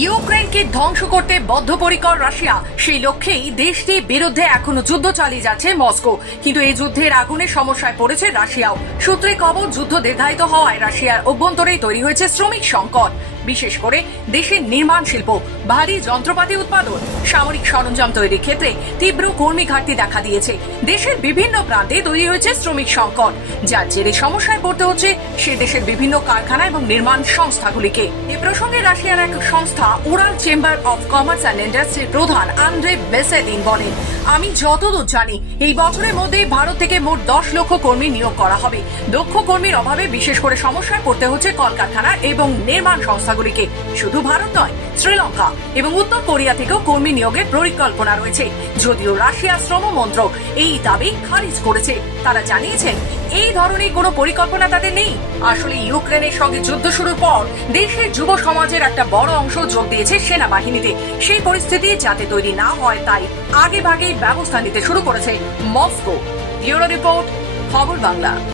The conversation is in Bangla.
ইউক্রেনকে ধ্বংস করতে বদ্ধপরিকর রাশিয়া। সেই লক্ষ্যেই দেশটির বিরুদ্ধে এখনও যুদ্ধ চালিয়ে যাচ্ছে মস্কো। কিন্তু এই যুদ্ধের আগুনে সমস্যায় পড়েছে রাশিয়াও। সূত্রে খবর, যুদ্ধ দীর্ঘায়িত হওয়ায় রাশিয়ার অভ্যন্তরেই তৈরি হয়েছে শ্রমিক সংকট। বিশেষ করে দেশের নির্মাণ শিল্প, ভারী যন্ত্রপাতি উৎপাদন, সামরিক সরঞ্জাম তৈরির ক্ষেত্রে তীব্র কর্মী ঘাটতি দেখা দিয়েছে। দেশের বিভিন্ন প্রান্তে তৈরি হয়েছে শ্রমিক সংকট, যার জেরে সমস্যায় পড়তে হচ্ছে সে দেশের বিভিন্ন কারখানা এবং নির্মাণ সংস্থাগুলিকে। এ প্রসঙ্গে রাশিয়ার এক সংস্থা, উড়াল চেম্বার অফ কমার্স অ্যান্ড ইন্ডাস্ট্রির প্রধান আন্দ্রে বেসেদিন বলেন, আমি যতদূর জানি, এই বছরের মধ্যে ভারত থেকে মোট দশ লক্ষ কর্মী নিয়োগ করা হবে। দক্ষ কর্মীর অভাবে বিশেষ করে সমস্যায় পড়তে হচ্ছে কলকারখানা এবং নির্মাণ সংস্থাগুলিকে শুধু ভারত নয়, শ্রীলঙ্কা এবং উত্তর কোরিয়া থেকেও কর্মী নিয়োগের পরিকল্পনা রয়েছে। যদিও রাশিয়া শ্রম মন্ত্রক এই দাবি খারিজ করেছে, তারা জানিয়েছেন এই ধরনের কোনো পরিকল্পনা তাদের নেই। আসলে ইউক্রেনের সঙ্গে যুদ্ধ শুরুর পর দেশের যুব সমাজের একটা বড় অংশ যোগ দিয়েছে সেনাবাহিনীতে। সেই পরিস্থিতি যাতে তৈরি না হয়, তাই আগে ভাগেই ব্যবস্থা নিতে শুরু করেছে মস্কো। ব্যুরো রিপোর্ট, খবর বাংলা।